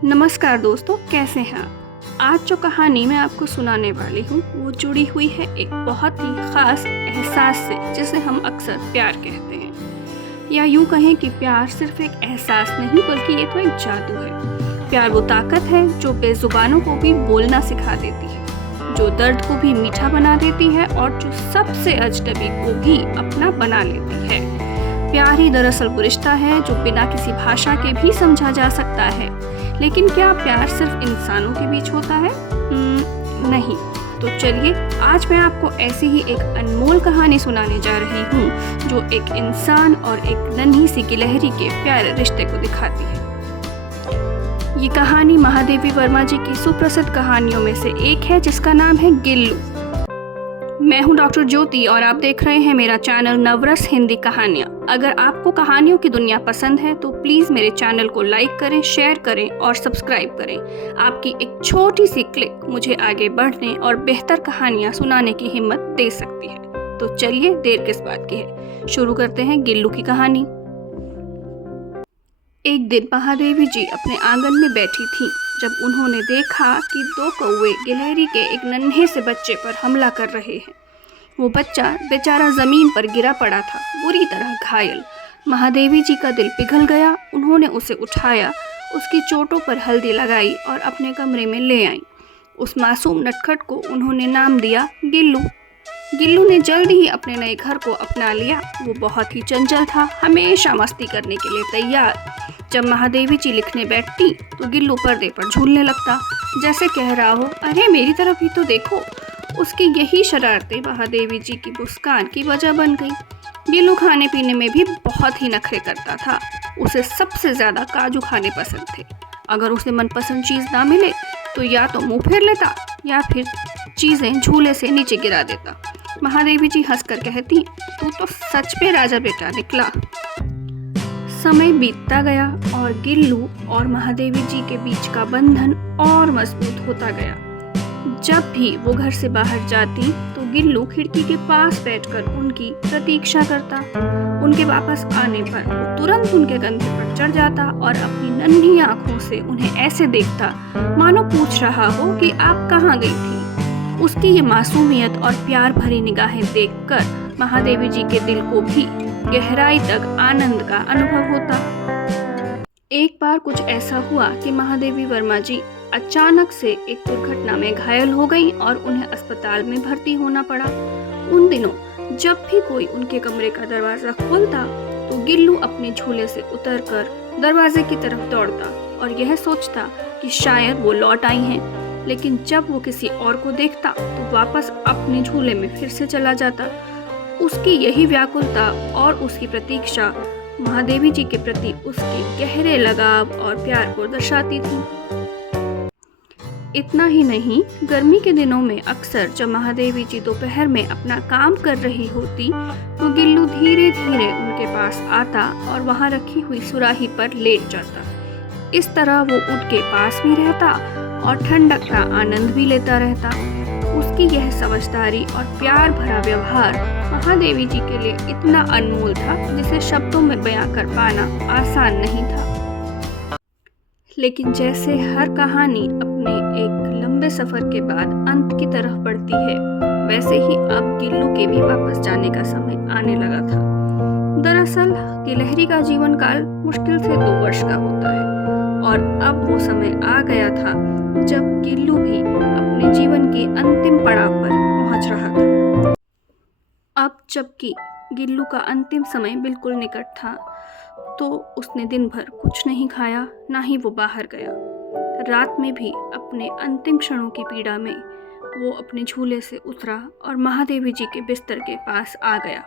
नमस्कार दोस्तों, कैसे हैं आप? आज जो कहानी मैं आपको सुनाने वाली हूँ वो जुड़ी हुई है एक बहुत ही ख़ास एहसास से, जिसे हम अक्सर प्यार कहते हैं। या यूँ कहें कि प्यार सिर्फ एक एहसास नहीं बल्कि ये तो एक जादू है। प्यार वो ताकत है जो बेज़ुबानों को भी बोलना सिखा देती है, जो दर्द को भी मीठा बना देती है और जो सबसे अजनबी को भी अपना बना लेती है। प्यार ही दरअसल वो रिश्ता है जो बिना किसी भाषा के भी समझा जा सकता है। लेकिन क्या प्यार सिर्फ इंसानों के बीच होता है? नहीं। तो चलिए आज मैं आपको ऐसी ही एक अनमोल कहानी सुनाने जा रही हूँ जो एक इंसान और एक नन्ही सी गिलहरी के प्यारे रिश्ते को दिखाती है। ये कहानी महादेवी वर्मा जी की सुप्रसिद्ध कहानियों में से एक है जिसका नाम है गिल्लू। मैं हूं डॉक्टर ज्योति और आप देख रहे हैं मेरा चैनल नवरस हिंदी कहानियाँ। अगर आपको कहानियों की दुनिया पसंद है तो प्लीज़ मेरे चैनल को लाइक करें, शेयर करें और सब्सक्राइब करें। आपकी एक छोटी सी क्लिक मुझे आगे बढ़ने और बेहतर कहानियाँ सुनाने की हिम्मत दे सकती है। तो चलिए देर किस बात की है, शुरू करते हैं गिल्लू की कहानी। एक दिन महादेवी जी अपने आंगन में बैठी थीं जब उन्होंने देखा कि दो कौवे गिलहरी के एक नन्हे से बच्चे पर हमला कर रहे हैं। वो बच्चा बेचारा ज़मीन पर गिरा पड़ा था, बुरी तरह घायल। महादेवी जी का दिल पिघल गया। उन्होंने उसे उठाया, उसकी चोटों पर हल्दी लगाई और अपने कमरे में ले आईं। उस मासूम नटखट को उन्होंने नाम दिया गिल्लू। गिल्लू ने जल्द ही अपने नए घर को अपना लिया। वो बहुत ही चंचल था, हमेशा मस्ती करने के लिए तैयार। जब महादेवी जी लिखने बैठती तो गिल्लू पर्दे पर झूलने लगता, जैसे कह रहा हो, अरे मेरी तरफ ही तो देखो। उसकी यही शरारतें महादेवी जी की मुस्कान की वजह बन गई। गिल्लू खाने पीने में भी बहुत ही नखरे करता था। उसे सबसे ज़्यादा काजू खाने पसंद थे। अगर उसे मनपसंद चीज़ ना मिले तो या तो मुंह फेर लेता या फिर चीज़ें झूले से नीचे गिरा देता। महादेवी जी हंसकर कहती, तू तो सच में राजा बेटा निकला। समय बीतता गया और गिल्लू और महादेवी जी के बीच का बंधन और मजबूत होता गया। जब भी वो घर से बाहर जाती तो गिल्लू खिड़की के पास बैठकर उनकी प्रतीक्षा करता। उनके वापस आने पर वो तुरंत उनके कंधे पर चढ़ जाता और अपनी नन्ही आंखों से उन्हें ऐसे देखता मानो पूछ रहा हो कि आप कहाँ गई थी। उसकी ये मासूमियत और प्यार भरी निगाहें देखकर महादेवी जी के दिल को भी गहराई तक आनंद का अनुभव होता। एक बार कुछ ऐसा हुआ कि महादेवी वर्मा जी अचानक से एक दुर्घटना में घायल हो गईं और उन्हें अस्पताल में भर्ती होना पड़ा। उन दिनों जब भी कोई उनके कमरे का दरवाज़ा खोलता तो गिल्लू अपने झूले से उतरकर दरवाजे की तरफ दौड़ता और यह सोचता कि शायद वो लौट आई हैं। लेकिन जब वो किसी और को देखता तो वापस अपने झूले में फिर से चला जाता। उसकी यही व्याकुलता और उसकी प्रतीक्षा महादेवी जी के प्रति उसके गहरे लगाव और प्यार को दर्शाती थी। इतना ही नहीं, गर्मी के दिनों में अक्सर जब महादेवी जी दोपहर में अपना काम कर रही होती तो गिल्लू धीरे धीरे उनके पास आता और वहां रखी हुई सुराही पर लेट जाता। इस तरह वो उनके पास भी रहता और ठंडक का आनंद भी लेता रहता। उसकी यह समझदारी और प्यार भरा व्यवहार महादेवी जी के लिए इतना अनमोल था जिसे शब्दों में बयां कर पाना आसान नहीं था। लेकिन जैसे हर कहानी अपने एक लंबे सफर के बाद अंत की तरफ बढ़ती है, वैसे ही अब गिल्लू के भी वापस जाने का समय आने लगा था। दरअसल गिलहरी का जीवन काल मुश्किल से 2 वर्ष का होता है और अब वो समय आ गया था जब गिल्लू भी अपने जीवन के अंतिम पड़ाव पर पहुंच रहा था। अब जबकि गिल्लू का अंतिम समय बिल्कुल निकट था तो उसने दिन भर कुछ नहीं खाया, ना ही वो बाहर गया। रात में भी अपने अंतिम क्षणों की पीड़ा में वो अपने झूले से उतरा और महादेवी जी के बिस्तर के पास आ गया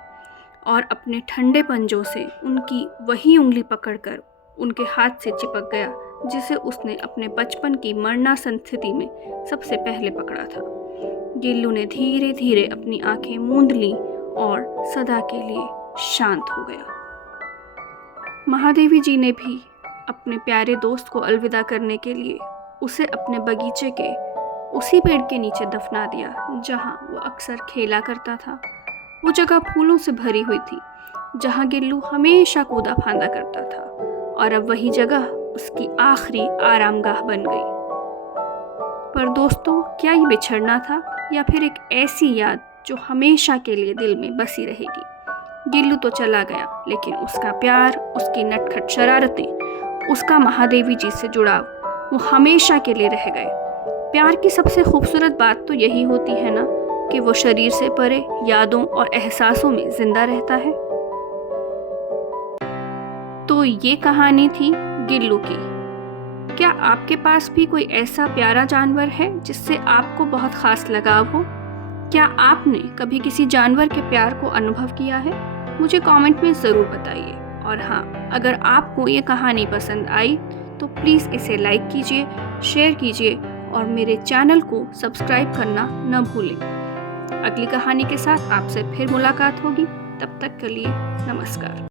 और अपने ठंडे पंजों से उनकी वही उंगली पकड़कर उनके हाथ से चिपक गया जिसे उसने अपने बचपन की मरणासन स्थिति में सबसे पहले पकड़ा था। गिल्लू ने धीरे धीरे अपनी आंखें मूंद लीं और सदा के लिए शांत हो गया। महादेवी जी ने भी अपने प्यारे दोस्त को अलविदा करने के लिए उसे अपने बगीचे के उसी पेड़ के नीचे दफना दिया जहां वो अक्सर खेला करता था। वो जगह फूलों से भरी हुई थी जहां गिल्लू हमेशा कूदा फांदा करता था और अब वही जगह उसकी आखिरी आरामगाह बन गई। पर दोस्तों, क्या ये बिछड़ना था या फिर एक ऐसी याद जो हमेशा के लिए दिल में बसी रहेगी? गिल्लू तो चला गया, लेकिन उसका प्यार, उसकी नटखट शरारतें, उसका महादेवी जी से जुड़ाव, वो हमेशा के लिए रह गए। प्यार की सबसे खूबसूरत बात तो यही होती है ना, कि वो शरीर से परे यादों और एहसासों में जिंदा रहता है। तो ये कहानी थी गिल्लू की। क्या आपके पास भी कोई ऐसा प्यारा जानवर है जिससे आपको बहुत खास लगाव हो? क्या आपने कभी किसी जानवर के प्यार को अनुभव किया है? मुझे कमेंट में ज़रूर बताइए। और हाँ, अगर आपको ये कहानी पसंद आई तो प्लीज़ इसे लाइक कीजिए, शेयर कीजिए और मेरे चैनल को सब्सक्राइब करना न भूलें। अगली कहानी के साथ आपसे फिर मुलाकात होगी। तब तक के लिए नमस्कार।